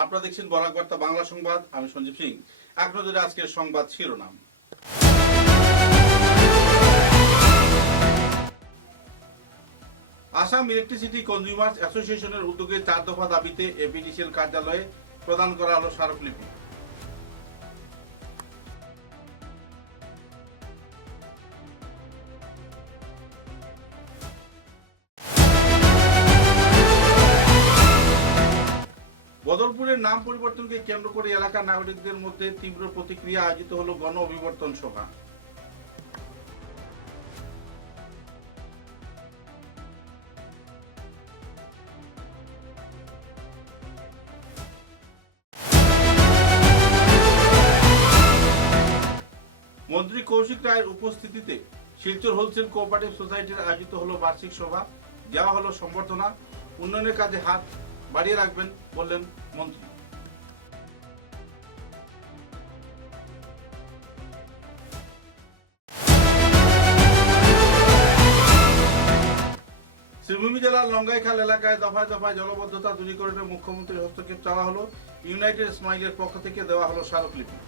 আপনারা দেখছেন বরাক বার্তা বাংলা সংবাদ। আমি সঞ্জীব সিং। এক নজরে আজকের সংবাদ শিরোনাম। আসাম ইলেকট্রিসিটি কনজিউমার্স অ্যাসোসিয়েশনের উদ্যোগে 4 দফা দাবিতে এপিডিসিএল কার্যালয়ে প্রদান করা হলো স্মারকলিপি। বদরপুরের নাম পরিবর্তনকে কেন্দ্র করে এলাকার নাগরিকদের মধ্যে তীব্র প্রতিক্রিয়া। আয়োজিত হলো গণ অভিবর্তন সভা। মন্ত্রী কৌশিক রায়ের উপস্থিতিতে শিলচর হোলসেল কোঅপারেটিভ সোসাইটির আয়োজিত হলো বার্ষিক সভা। দেওয়া হলো সম্বর্ধনা। উন্নয়নের কাজে হাত বাড়িয়ে রাখবেন বললেন মন্ত্রী। শ্রীভূমি জেলার লঙ্গাইখাল এলাকায় দফায় দফায় জলবদ্ধতা দূরীকরণে মুখ্যমন্ত্রীর হস্তক্ষেপ চাওয়া হলো। ইউনাইটেড স্মাইলের পক্ষ থেকে দেওয়া হলো স্মারকলিপি।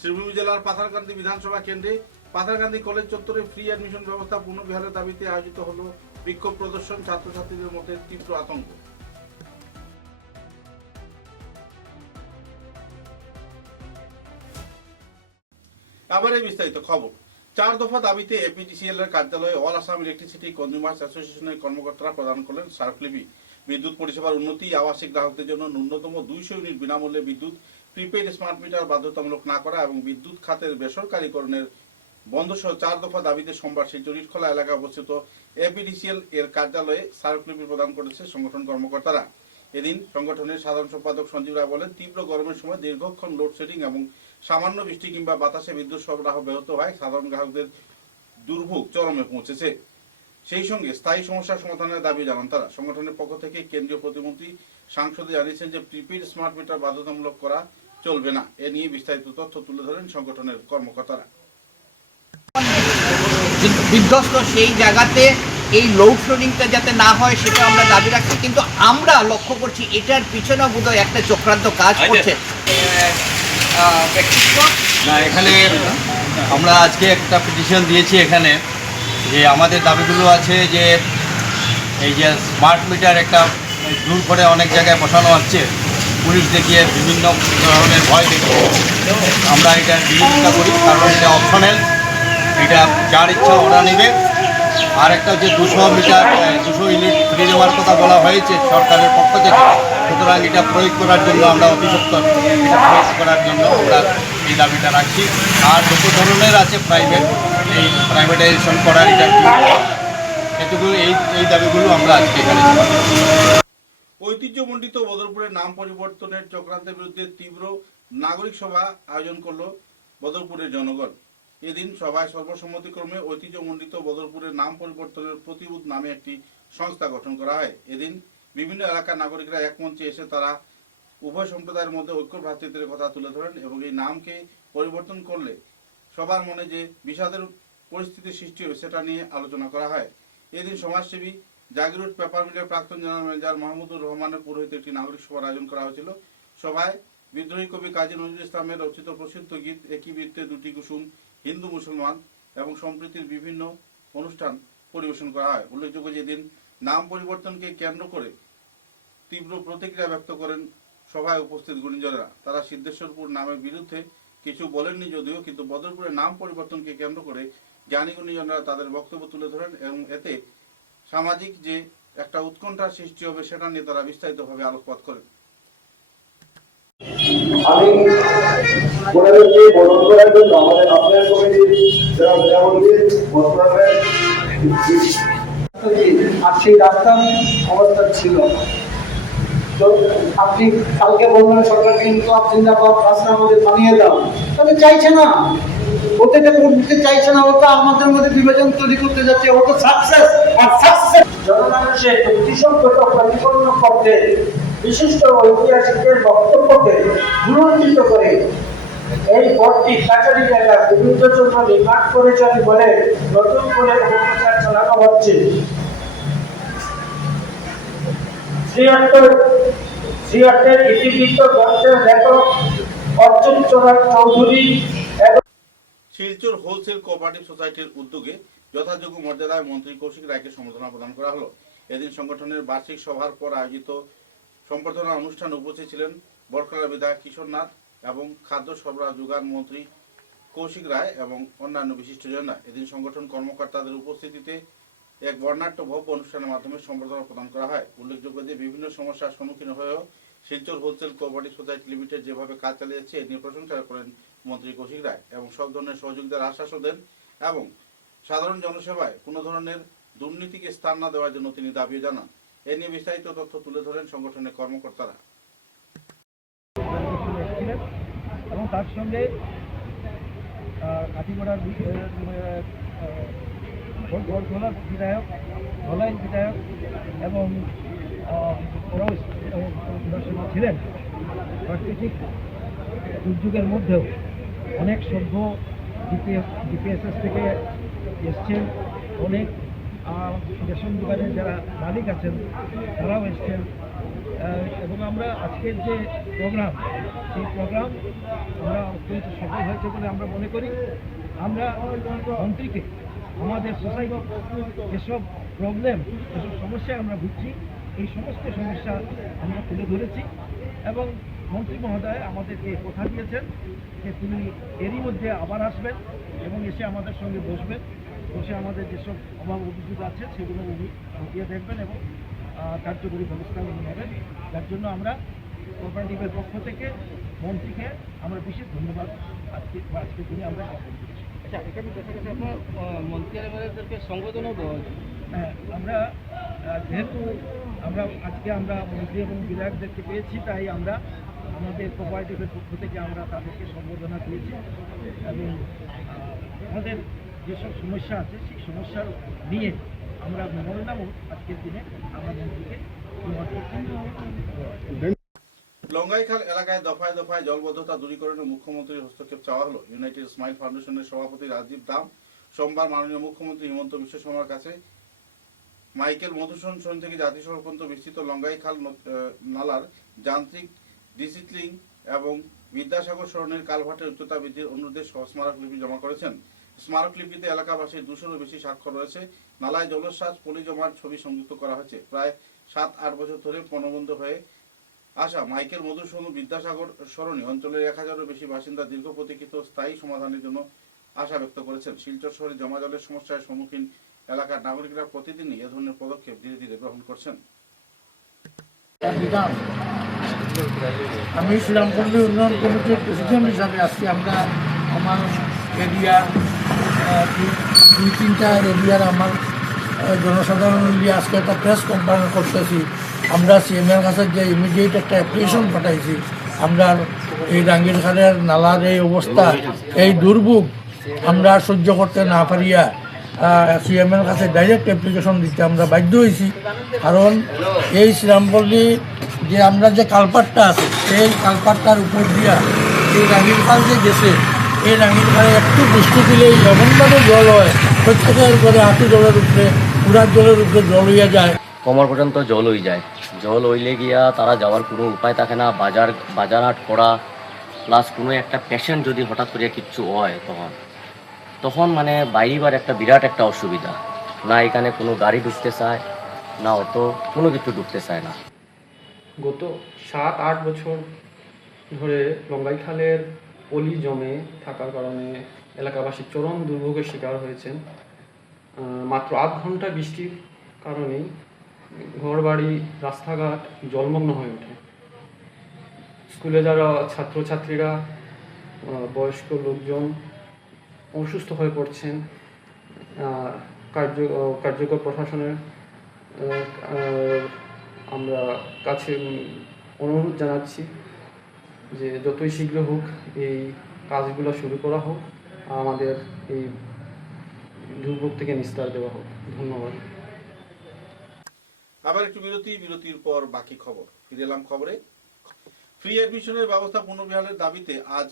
শ্রীভূমি জেলার পাথারকান্দি বিধানসভা কেন্দ্রে পাথারকান্দি কলেজ চত্বরে ফ্রি অ্যাডমিশন ব্যবস্থা পুনর্বহালের দাবিতে আয়োজিত হলো বিক্ষোভ প্রদর্শন। ছাত্রছাত্রীদের মধ্যে তীব্র আতঙ্ক। এবারে বিস্তারিত খবর। 4 দফা দাবিতে এপিডিসিএল এর কার্যালয়ে অল আসাম ইলেকট্রিসিটি কনজিউমার্স অ্যাসোসিয়েশনের কর্মকর্তারা প্রদান করলেন স্মারকলিপি। বিদ্যুৎ পরিষেবার উন্নতি, আবাসিক গ্রাহকদের জন্য ন্যূনতম 200 ইউনিট বিনামূল্যে বিদ্যুৎ, প্রিপেইড স্মার্ট মিটার বাধ্যতামূলক না করা এবং বিদ্যুৎ খাতের বেসরকারীকরণের বন্ধ সহ 4 দফা দাবিতে সোমবার শিলচর ইটখোলা এলাকায় অবস্থিত এপিডিসিএল এর কার্যালয়ে স্মারকলিপি প্রদান করেছে সংগঠন কর্মকর্তারা। এদিন সংগঠনের সাধারণ সম্পাদক সঞ্জীব রায় বলেন, তীব্র গরমের সময় দীর্ঘক্ষণ লোডশেডিং এবং সামান্য বৃষ্টি কিংবা বাতাসে বিদ্যুৎ সরবরাহ ব্যাহত হয় সাধারণ গ্রাহকদের দুর্ভোগ চরমে পৌঁছেছে। সেই সঙ্গে স্থায়ী সমস্যার সমাধানের দাবি জানান তারা। সংগঠনের পক্ষ থেকে কেন্দ্রীয় প্রতিমন্ত্রী সাংসদে জানিয়েছেন যে প্রিপেইড স্মার্ট মিটার বাধ্যতামূলক করা চলবে না। এ নিয়ে বিস্তারিত তথ্য তুলে ধরেন সংগঠনের কর্মকর্তারা। বিধ্বস্ত সেই জায়গাতে এই লোডশেডিংটা যাতে না হয় সেটা আমরা দাবি রাখছি, কিন্তু আমরা লক্ষ্য করছি এটার পিছনে বোধহয় একটা চক্রান্ত কাজ করছে। না, এখানে আমরা আজকে একটা পিটিশন দিয়েছি এখানে, যে আমাদের দাবিগুলো আছে যে এই যে স্মার্ট মিটার একটা দূর করে অনেক জায়গায় বসানো হচ্ছে, পুলিশ দেখিয়ে বিভিন্ন ধরনের ভয় দেখিয়ে আমরা এটা বিরোধিতা করি, কারণ এটা অপশনাল, এটা যার ইচ্ছা ওরা নেবে। আর একটা হচ্ছে 200 ইউনিট ফ্রি দেওয়ার কথা বলা হয়েছে সরকারের পক্ষ থেকে, সুতরাং এটা প্রয়োগ করার জন্য আমরা অতিসত্বর এটা প্রয়োগ করার জন্য আমরা এই দাবিটা রাখছি। আর যত ধরনের আছে প্রাইভেট, এই প্রাইভেটাইজেশন করার এটা এটুকু এই দাবিগুলো আমরা আজকে এখানে। ঐতিহ্যমণ্ডিত বদরপুরের নাম পরিবর্তনের চক্রান্তের বিরুদ্ধে তীব্র নাগরিক সভা আয়োজন করল বদরপুরের জনগণ। এদিন সভায় সর্বসম্মতিক্রমে ঐতিহ্যমণ্ডিত বদরপুরের নাম পরিবর্তনের প্রতিরোধ নামে একটি সংস্থা গঠন করা হয়। এদিন বিভিন্ন এলাকার নাগরিকরা এক মঞ্চে এসে তারা উভয় সম্প্রদায়ের মধ্যে ঐক্য ভ্রাতৃত্বের কথা তুলে ধরেন এবং এই নামকে পরিবর্তন করলে সবার মনে যে বিষাদের পরিস্থিতি সৃষ্টি হবে সেটা নিয়ে আলোচনা করা হয়। এদিন সমাজসেবী জাগিরুট পেপার মিলের প্রাক্তন জেনারেল ম্যানেজার মাহমুদুর রহমানের পুরোহিতে একটি নাগরিক সভার আয়োজন করা হয়েছিল। সভায় বিদ্রোহী কবি কাজী নজরুল ইসলামের রচিত প্রসিদ্ধ গীত একই বৃত্তে দুটি কুসুম, হিন্দু মুসলমান এবং সম্প্রীতির বিভিন্ন অনুষ্ঠান পরিবেশন করা হয়। উল্লেখযোগ্য যে দিন নাম পরিবর্তনকে কেন্দ্র করে তীব্র প্রতিক্রিয়া ব্যক্ত করেন সভায় উপস্থিত গুণীজনেরা। তারা সিদ্ধেশ্বরপুর নামের বিরুদ্ধে কিছু বলেননি যদিও, কিন্তু বদরপুরের নাম পরিবর্তনকে কেন্দ্র করে জ্ঞানী গুণীজনেরা তাদের বক্তব্য তুলে ধরেন এবং এতে সামাজিক যে একটা উৎকণ্ঠার সৃষ্টি হবে সেটা নিয়ে তারা বিস্তারিতভাবে আলোকপাত করেন। আমি বলে দিচ্ছি, বদল করার জন্য আমাদের আপনার কমিটির আর সেই রাস্তার অবস্থা ছিল। তো আপনি কালকে বললেন সরকারকে ইনকলাব জিন্দাবাদ রাস্তা আমাদের বানিয়ে দাও, তবে চাইছে না, ওতে করতে চাইছে না, ওটা আমাদের মধ্যে বিভাজন তৈরি করতে যাচ্ছে। ও তো সাকসেস আর সাকসেস জনমানুষের যুক্তিসঙ্গত প্রতিপন্ন করতে বিশিষ্ট ঐতিহাসিকদের বক্তব্যকে গুরুত্বিত করে এই ভর্তি কাছারি জায়গা বিভিন্ন জন্য নির্মাণ করেছেন বলে নতুন করে অপপ্রচার চালানো হচ্ছে। সিয়াটের ইতিবৃত্ত গ্রন্থের লেখক অর্জুন চৌধুরী এবং শিলচর হোলসেল কোঅপারেটিভ সোসাইটির উদ্যোগে যথাযোগ্য মর্যাদায় মন্ত্রী কৌশিক রায়কে সম্বর্ধনা প্রদান করা হলো। এদিন সংগঠনের বার্ষিক সভার পর আয়োজিত সম্বর্ধনা অনুষ্ঠানে উপস্থিত ছিলেন বরখলা বিধায়ক কিশোর নাথ এবং খাদ্য সরবরাহ যোগান মন্ত্রী কৌশিক রায় এবং অন্যান্য বিশিষ্টজনরা। এদিন সংগঠন কর্মকর্তাদের উপস্থিতিতে এক বর্ণাঢ্য ভব্য অনুষ্ঠানের মাধ্যমে সম্বর্ধনা প্রদান করা হয়। উল্লেখযোগ্য যে বিভিন্ন সমস্যার সম্মুখীন হয়েও Silchar wholesale cooperative society limited যেভাবে কাজ চালিয়ে যাচ্ছে এ নিয়ে প্রশংসা করেন মন্ত্রী কৌশিক রায় এবং সব ধরনের সহযোগিতার আশ্বাসও দেন এবং সাধারণ জনসেবায় কোনো ধরনের দুর্নীতিকে স্থান না দেওয়ার জন্য তিনি দাবিও জানান। এ নিয়ে বিস্তারিত তথ্য তুলে ধরেন সংগঠনের কর্মকর্তারা। এবং তার সঙ্গে কাঠিগড়ার ধলার বিধায়ক ধলাই বিধায়ক এবং ওরাও ছিলেন। প্রাকৃতিক দুর্যোগের মধ্যেও অনেক সভ্য ডিপিএসএস থেকে এসছেন, অনেক রেশন দোকানের যারা মালিক আছেন তারাও এসছেন এবং আমরা আজকের যে প্রোগ্রাম সেই প্রোগ্রাম আমরা অত্যন্ত সফল হয়েছে বলে আমরা মনে করি। আমরা মন্ত্রীকে আমাদের সোসাইটি যেসব প্রবলেম যেসব সমস্যায় আমরা ভুগছি এই সমস্ত সমস্যা আমরা তুলে ধরেছি এবং মন্ত্রী মহোদয় আমাদেরকে কথা দিয়েছেন যে তিনি এরই মধ্যে আবার আসবেন এবং এসে আমাদের সঙ্গে বসবেন, বসে আমাদের যেসব অভাব অভিযোগ আছে সেগুলো উনি খতিয়ে দেখবেন এবং কার্যকরী ব্যবস্থা উনি নেবেন। যার জন্য আমরা কোঅপারেটিভের পক্ষ থেকে মন্ত্রীকে আমরা বিশেষ ধন্যবাদ আজকের দিনে আমরা জ্ঞাপন করছি। আচ্ছা, এখানে দেখা গেছে আপনার মন্ত্রী এমএলএদেরকে সংবোধনও দেওয়া হয়েছে। হ্যাঁ, আমরা যেহেতু আজকে আমরা মন্ত্রী এবং বিধায়কদেরকে পেয়েছি তাই আমরা আমাদের কোঅপারেটিভের পক্ষ থেকে আমরা তাদেরকে সম্বোধনা দিয়েছি এবং আমাদের যেসব সমস্যা আছে সেই সমস্যার নিয়ে আমরা মেমোরেন্ডামও আজকের দিনে আমরা মন্ত্রীকে অনুরোধ করছি। লঙ্গাইখাল এলাকায় দফায় দফায় জলবদ্ধতা দূরীকরণে মুখ্যমন্ত্রীর হস্তক্ষেপ চাওয়া হলো। ইউনাইটেড স্মাইল ফাউন্ডেশনের সভাপতি রাজীব দাম সোমবার মাননীয় মুখ্যমন্ত্রী হিমন্ত বিশ্ব শর্মার কাছে মাইকেল মধুসূদন থেকে জাতীয় সড়ক পর্যন্ত বিস্তৃত লঙ্গাইখাল নালার যান্ত্রিক ডিসিটলিং এবং বিদ্যাসাগর সরণির কালভার্টের উচ্চতা বৃদ্ধির অনুরোধে স্মারকলিপি জমা করেছেন। স্মারকলিপিতে এলাকাবাসীর 200-এরও বেশি স্বাক্ষর রয়েছে। নালায় জলোচ্ছ্বাস পলি জমার ছবি সংযুক্ত করা হয়েছে। প্রায় 7-8 বছর ধরে পণবন্ধ হয়ে আসা মাইকেল মধুসূদন বিদ্যাসাগর সরণি অঞ্চলের 1000-এরও বেশি বাসিন্দা দীর্ঘ প্রতীক্ষিত স্থায়ী সমাধানের জন্য আশা ব্যক্ত করেছেন। শিলচর শহরে জমা জলের সমস্যার সম্মুখীন এলাকার নাগরিকরা প্রতিদিনই এ ধরনের পদক্ষেপ ধীরে ধীরে গ্রহণ করছেন। আমি শ্রীরামপল্লী উন্নয়ন কমিটির প্রেসিডেন্ট হিসাবে আজকে আমরা আমার এরিয়ার 2-3টা এরিয়ার আমার জনসাধারণ নিয়ে আজকে একটা প্রেস কনফারেন্স করতেছি। আমরা সিএমের কাছে যে ইমিডিয়েট একটা অ্যাপ্লিকেশন পাঠাইছি। আমরা এই রাঙ্গিরখালের নালার এই অবস্থা, এই দুর্ভোগ আমরা সহ্য করতে না পারিয়া সিএমের কাছে ডাইরেক্ট অ্যাপ্লিকেশন দিতে আমরা বাধ্য হয়েছি। কারণ এই শ্রীরামপল্লী যে আমরা যে কালপাটটা আছে এই কালপাটটার উপর দিয়া এই রাঙ্গিরখাল যে গেছে এই রাঙ্গিরখালে একটু বৃষ্টি দিলেই এমনভাবে জল হয়, প্রত্যেকের ঘরে হাঁটু জলের উপরে পুরার জলের উপরে জল হইয়া যায়, কোমর পর্যন্ত জল হয়ে যায়। জল হইলে গিয়া তারা যাওয়ার কোনো উপায় থাকে না। বাজারহাট করা প্লাস কোনো একটা পেশেন্ট যদি হঠাৎ করে কিচ্ছু হয় তখন মানে বাইবার একটা বিরাট একটা অসুবিধা। না এখানে কোনো গাড়ি ঢুকতে চায় না অটো, কোনো কিছু ঢুকতে চায় না। গত 7-8 বছর ধরে লঙ্গাইখালের পলি জমে থাকার কারণে এলাকাবাসী চরম দুর্ভোগের শিকার হয়েছেন। মাত্র 8 ঘন্টা বৃষ্টির কারণেই ঘরবাড়ি রাস্তাঘাট জলমগ্ন হয়ে ওঠে। স্কুলে যারা ছাত্রছাত্রীরা, বয়স্ক লোকজন অসুস্থ হয়ে পড়ছেন। কার্যকর প্রশাসনের আমরা কাছে অনুরোধ জানাচ্ছি যে যতই শীঘ্র হোক এই কাজগুলো শুরু করা হোক, আমাদের এই দুর্ভোগ থেকে নিস্তার দেওয়া হোক। ধন্যবাদ। আবার একটু বিরতির পর বাকি খবর। ফিরে এলাম খবরে। ফ্রি অ্যাডমিশনের ব্যবস্থা পুনর্বহালের দাবিতে আজ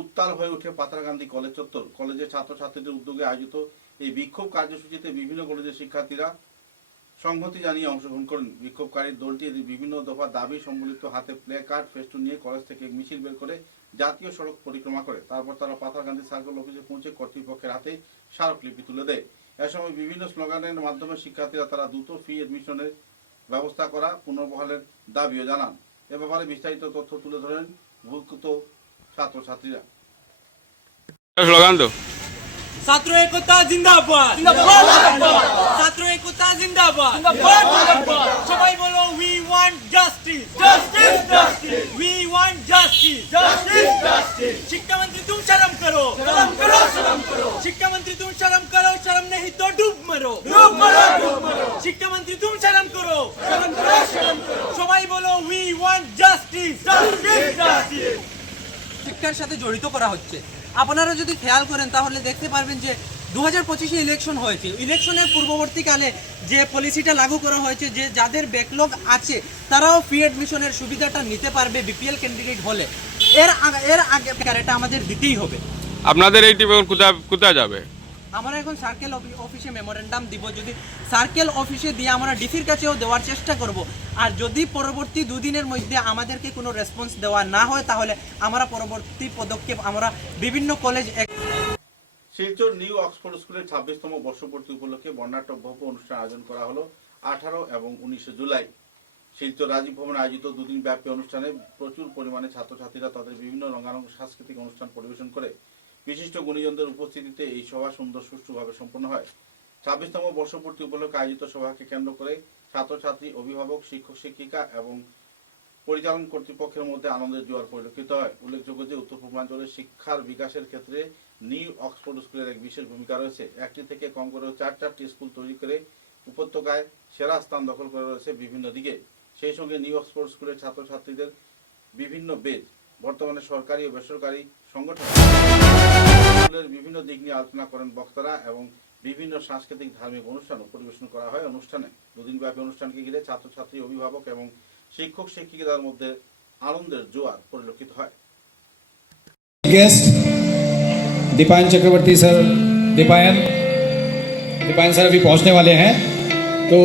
উত্তাল হয়ে ওঠে পাথরকান্দি কলেজ চত্বর। কলেজের ছাত্রছাত্রীদের উদ্যোগে আয়োজিত এই বিক্ষোভ কার্যসূচিতে বিভিন্ন কলেজের শিক্ষার্থীরা সংহতি জানিয়ে অংশগ্রহণ করেন। বিক্ষোভকারীর দলটি বিভিন্ন দফা দাবি সম্বলিত হাতে প্লে কার্ড ফেস্টুন নিয়ে কলেজ থেকে মিছিল বের করে জাতীয় সড়ক পরিক্রমা করে। তারপর তারা পাথরকান্দি সার্কেল অফিসে পৌঁছে কর্তৃপক্ষের হাতে স্মারকলিপি তুলে দেয়। এ সময় বিভিন্ন স্লোগানের মাধ্যমে শিক্ষার্থীরা তারা দ্রুত ফি এডমিশনের ব্যবস্থা করা পুনর্বহালের দাবিও জানান। এ ব্যাপারে বিস্তারিত তথ্য তুলে ধরেন ভুক্ত ছাত্রছাত্রীরা। স্লোগান তো ছাত্র একতা জিন্দাবাদ, ছাত্র একতা জিন্দাবাদ, সবাই বলো we want justice, we want justice. শিক্ষামন্ত্রী তুম শরম করো, শিক্ষামন্ত্রী তুম শরম করো, শরম नहीं तो डूब मरो, শিক্ষামন্ত্রী তুম শরম করো, সবাই বলো উই ওয়ান্ট জাস্টিস। শিক্ষার সাথে জড়িত করা হচ্ছে। আপনারা যদি খেয়াল করেন তাহলে দেখতে পারবেন যে 2025-এ ইলেকশন হয়েছে। ইলেকশনের পূর্ববর্তীকালে যে পলিসিটা লাগু করা হয়েছে যে যাদের ব্যাকলগ আছে তারাও ফ্রি অ্যাডমিশনের সুবিধাটা নিতে পারবে বিপিএল ক্যান্ডিডেট হলে। এর আগে এটা আমাদের দিতেই হবে। আপনাদের এই টিম কোথায় যাবে? আমরা এখন সার্কেল অফিসে মেমোরেন্ডাম দিব। যদি সার্কেল অফিসে দিয়ে আমরা ডিসির কাছেও দেওয়ার চেষ্টা করব। আর যদি পরবর্তী দুদিনের মধ্যে আমাদেরকে কোনো রেসপন্স দেওয়া না হয় তাহলে আমরা পরবর্তী পদক্ষেপ আমরা বিভিন্ন কলেজ। শিলচর নিউ অক্সফোর্ড স্কুলের 26তম বর্ষপূর্তি উপলক্ষে বর্ণাঢ্য ভব্য অনুষ্ঠান আয়োজন করা হলো 18 এবং 19 জুলাই। শিলচর রাজীব ভবনে আয়োজিত দুদিন ব্যাপী অনুষ্ঠানে প্রচুর পরিমাণে ছাত্রছাত্রীরা তাদের বিভিন্ন রঙারঙ সাংস্কৃতিক অনুষ্ঠান পরিবেশন করে বিশিষ্ট গুণীজনদের উপস্থিতিতে এই সভা সুন্দর সুষ্ঠুভাবে সম্পন্ন হয়। 26তম বর্ষপূর্তি উপলক্ষে আয়োজিত সভাকে কেন্দ্র করে ছাত্রছাত্রী, অভিভাবক, শিক্ষক শিক্ষিকা এবং পরিচালন কর্তৃপক্ষের মধ্যে আনন্দের জোয়ার পরিলক্ষিত হয়। উল্লেখযোগ্য যে উত্তর পূর্বাঞ্চলের শিক্ষার বিকাশের ক্ষেত্রে নিউ অক্সফোর্ড স্কুলের এক বিশেষ ভূমিকা রয়েছে। একটি থেকে কম করে 4টি স্কুল তৈরি করে উপত্যকায় সেরা স্থান দখল করে রয়েছে বিভিন্ন দিকে। সেই সঙ্গে নিউ অক্সফোর্ড স্কুলের ছাত্রছাত্রীদের বিভিন্ন বেজ বর্তমানে সরকারি ও বেসরকারি সংগঠন স্কুলের বিভিন্ন দিক নিয়ে আলোচনা করেন বক্তারা এবং বিভিন্ন সাংস্কৃতিক ধার্মিক অনুষ্ঠানও পরিবেশন করা হয়। অনুষ্ঠানে দুদিন ব্যাপী অনুষ্ঠানকে ঘিরে ছাত্রছাত্রী, অভিভাবক এবং শিক্ষক শিক্ষিকাদের মধ্যে আনন্দের জোয়ার পরিলক্ষিত হয়। गेस्ट दीपायन चक्रवर्ती सर, दीपायन सर अभी पहुंचने वाले हैं, तो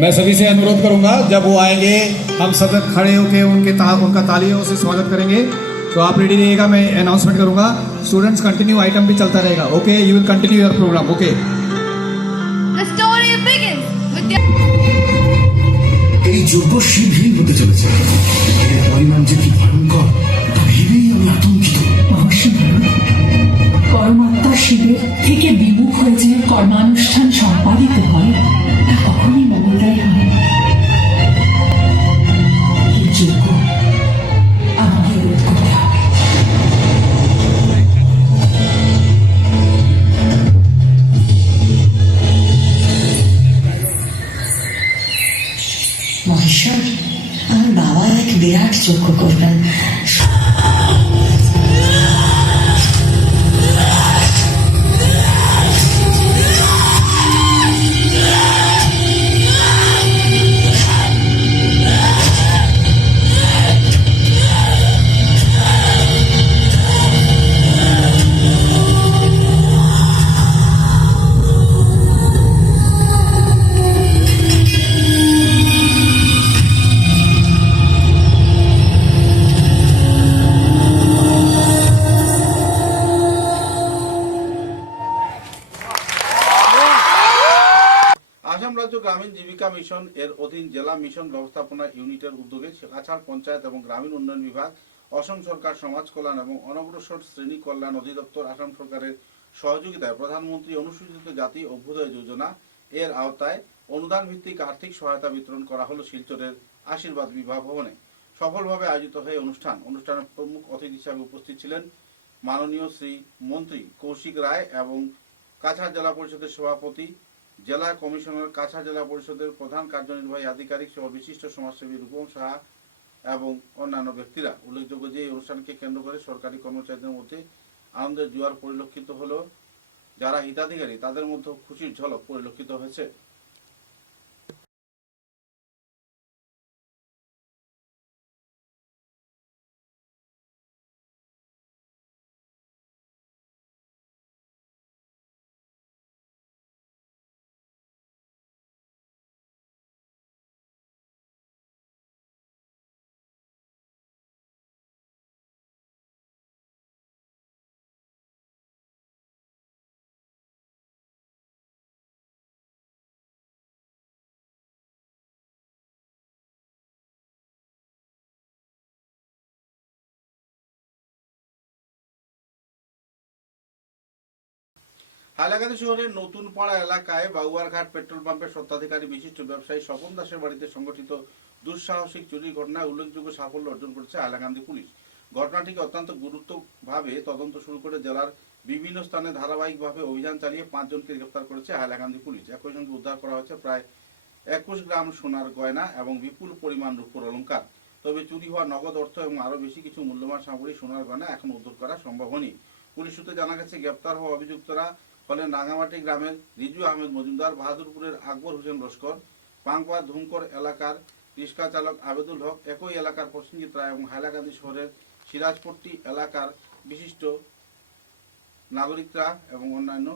मैं सभी से अनुरोध करूंगा जब वो आएंगे हम सब खड़े होकर उनका तालियों से स्वागत करेंगे। तो आप रेडी रहिएगा, मैं अनाउंसमेंट करूंगा। स्टूडेंट्स कंटिन्यू, आइटम भी चलता रहेगा। Okay, you will continue your programme. Okay, The story begins with the এই যজ্ঞ শীঘ্রই হতে চলেছে। এর পরিমাণ যে কি ভয়ঙ্কর তা ভেবেই আমি আতঙ্কিত। কর্মত্তা শিবের থেকে বিমুখ হয়ে যে কর্মানুষ্ঠান সম্পাদিত হয় তা কখনই মঙ্গলদায়ী হয় না। এই যজ্ঞ আমাকে রোধ করতে হবে। মহেশ্বর, আমার বাবা এক বিরাট যজ্ঞ করবেন। আসাম রাজ্য গ্রামীণ জীবিকা মিশন এর অধীন জেলা মিশন ব্যবস্থাপনা ইউনিটের উদ্যোগে কাছাড় পঞ্চায়েত এবং গ্রামীণ উন্নয়ন বিভাগ, অসম সরকার সমাজ কল্যাণ এবং অনগ্রসর শ্রেণী কল্যাণ অধিদপ্তর আসাম সরকারের সহযোগিতায় প্রধানমন্ত্রী অনুসূচিত জাতি অভ্যুদয় যোজনা এর আওতায় অনুদান ভিত্তিক আর্থিক সহায়তা বিতরণ করা হলো শিলচরের আশীর্বাদ বিবাহ ভবনে। সফলভাবে আয়োজিত হয়ে অনুষ্ঠানের প্রমুখ অতিথি হিসাবে উপস্থিত ছিলেন মাননীয় শ্রী মন্ত্রী কৌশিক রায় এবং কাছাড় জেলা পরিষদের সভাপতি, জেলা কমিশনার, কাছাড় জেলা পরিষদের প্রধান কার্যনির্বাহী আধিকারিক সহ বিশিষ্ট সমাজসেবী রূপম সাহা এবং অন্যান্য ব্যক্তিরা। উল্লেখযোগ্য যে এই অনুষ্ঠানকে কেন্দ্র করে সরকারি কর্মচারীদের মধ্যে আনন্দের জোয়ার পরিলক্ষিত হলেও যারা হিতাধিকারী তাদের মধ্যে খুশির ঝলক পরিলক্ষিত হয়েছে। হাইলাকান্দি শহরের নতুন পাড়া এলাকায় বাউয়ারঘাট পেট্রোল পাম্পের স্বত্বাধিকারী বিশিষ্ট ব্যবসায়ী স্বপন দাসের বাড়িতে সংঘটিত দুঃসাহসিক চুরির ঘটনায় উল্লেখযোগ্য সাফল্য অর্জন করেছে হাইলাকান্দি পুলিশ। ঘটনাটিকে অত্যন্ত গুরুত্বভাবে তদন্ত শুরু করে জেলার বিভিন্ন স্থানে ধারাবাহিকভাবে অভিযান চালিয়ে 5 জনকে গ্রেফতার করেছে হাইলাকান্দি পুলিশ। একই সঙ্গে উদ্ধার করা হয়েছে প্রায় 21 গ্রাম সোনার গয়না এবং বিপুল পরিমাণ রূপোর অলংকার। তবে চুরি হওয়া নগদ অর্থ এবং আরও বেশি কিছু মূল্যবান সামগ্রী সোনার গয়না এখন উদ্ধার করা সম্ভব হয়নি। পুলিশ সূত্রে জানা গেছে, গ্রেপ্তার হওয়া অভিযুক্তরা হলেন রাঙামাটি গ্রামের রিজু আহমেদ মজুমদার, বাহাদুরপুরের আকবর হোসেন লস্কর, পাংপা ধুমকর এলাকার রিক্সা চালক আবেদুল হক, একই এলাকার প্রসেনজিৎ রায় এবং হাইলাকান্দি শহরের সিরাজপট্টি এলাকার বিশিষ্ট নাগরিকরা এবং অন্যান্য।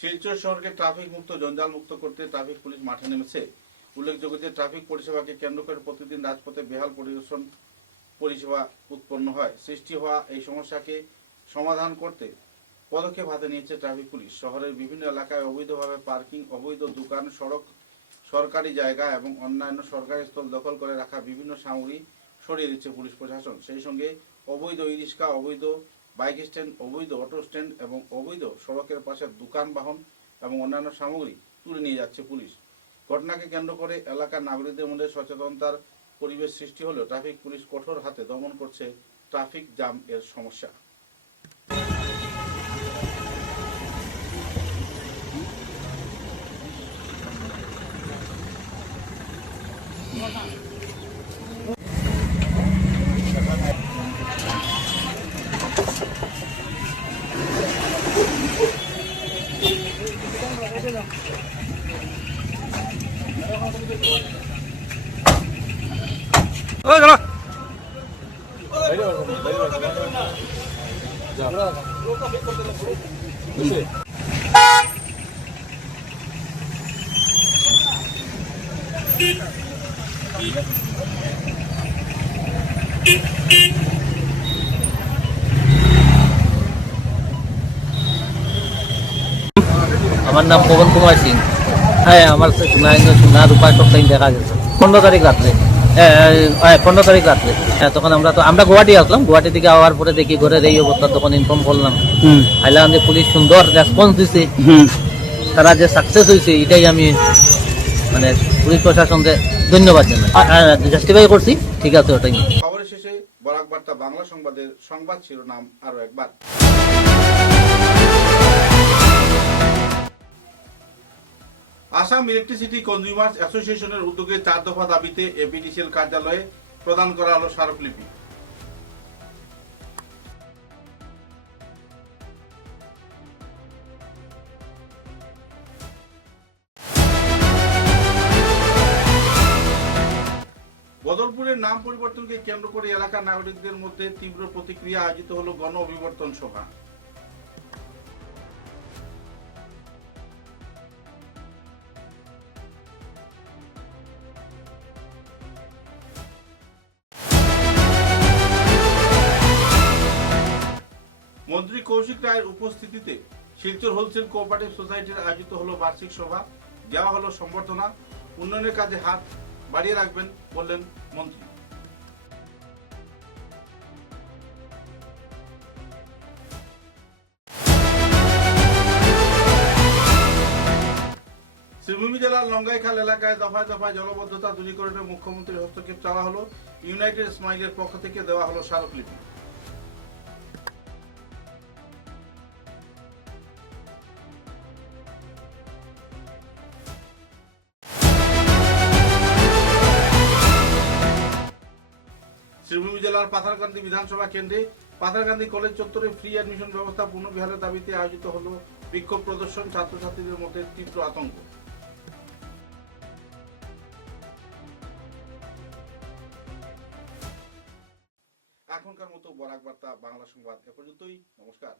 শিলচর শহরকে ট্রাফিক মুক্ত জঞ্জাল মুক্ত করতে ট্রাফিক পুলিশ মাঠে নেমেছে। উল্লেখযোগ্য যে ট্রাফিক পরিষেবাকে কেন্দ্র করে প্রতিদিন রাজপথে বেহাল পরিষেবা উৎপন্ন হয়। সৃষ্টি হওয়া এই সমস্যাকে সমাধান করতে পদক্ষেপ হাতে নিয়েছে ট্রাফিক পুলিশ। শহরের বিভিন্ন এলাকায় অবৈধভাবে পার্কিং, অবৈধ দোকান, সড়ক, সরকারি জায়গা এবং অন্যান্য সরকারি স্থল দখল করে রাখা বিভিন্ন সামগ্রী সরিয়ে দিচ্ছে পুলিশ প্রশাসন। সেই সঙ্গে অবৈধ ই-রিক্সা, অবৈধ বাইক স্ট্যান্ড, অবৈধ অটো স্ট্যান্ড এবং অবৈধ সড়কের পাশে দোকান, বাহন এবং অন্যান্য সামগ্রী তুলে নিয়ে যাচ্ছে পুলিশ। ঘটনাকে কেন্দ্র করে এলাকার নাগরিকদের মধ্যে সচেতনতার পরিবেশ সৃষ্টি হলেও ট্রাফিক পুলিশ কঠোর হাতে দমন করছে ট্রাফিক জ্যাম এর সমস্যা। আমার নাম পবন কুমার সিং। হ্যাঁ, আমার সোনা রূপায় সপ্তাহে দেখা গেছে 15 তারিখ রাত্রে। 15 তারিখ রাত্রে। হ্যাঁ, তখন আমরা গুয়াহাটি আসলাম। গুয়াহাটি থেকে আওয়ার পরে দেখি ঘরের এই অবস্থা, তখন ইনফর্ম করলাম। হাইলাকান্দি পুলিশ সুন্দর রেসপন্স দিছে, তারা যে সাকসেস হয়েছে এটাই আমি মানে পুলিশ প্রশাসনকে ধন্যবাদ জানাই, জাস্টিফাই করছি। ঠিক আছে, ওটাই। খবরের শেষে বরাক বার্তা বাংলা সংবাদের সংবাদ শিরোনাম আরো একবার। আসাম ইলেকট্রিসিটি কনজিউমার্স অ্যাসোসিয়েশনের উদ্যোগে 4 দফা দাবিতে এপিডিসিএল কার্যালয়ে প্রদান করা হলো স্মারকলিপি। বদরপুরের নাম পরিবর্তনকে কেন্দ্র করে এলাকার নাগরিকদের মধ্যে তীব্র প্রতিক্রিয়া। আয়োজিত হলো গণ অভিবর্তন সভা। মন্ত্রী কৌশিক রায়ের উপস্থিতিতে শিলচর হোলসেল কোঅপারেটিভ সোসাইটির আয়োজিত হলো বার্ষিক সভা। দেওয়া হলো সম্বর্ধনা। উন্নয়নের কাজে হাত বাড়িয়ে রাখবেন বললেন মন্ত্রী। শ্রীভূমি জেলার লঙ্গাইখাল এলাকায় দফায় দফায় জলবদ্ধতা দূরীকরণে মুখ্যমন্ত্রীর হস্তক্ষেপ চাওয়া হলো। ইউনাইটেড স্মাইলের পক্ষ থেকে দেওয়া হলো স্মারকলিপি। শ্রীভূমি জেলার পাথারকান্দি বিধানসভা কেন্দ্রে পাথারকান্দি কলেজ চত্বরে ফ্রি অ্যাডমিশন ব্যবস্থা পুনর্বহালের দাবিতে আয়োজিত হলো বিক্ষোভ প্রদর্শন। ছাত্রছাত্রীদের মধ্যে তীব্র আতঙ্ক। এখনকার মতো বরাক বার্তা বাংলা সংবাদ এ পর্যন্তই। নমস্কার।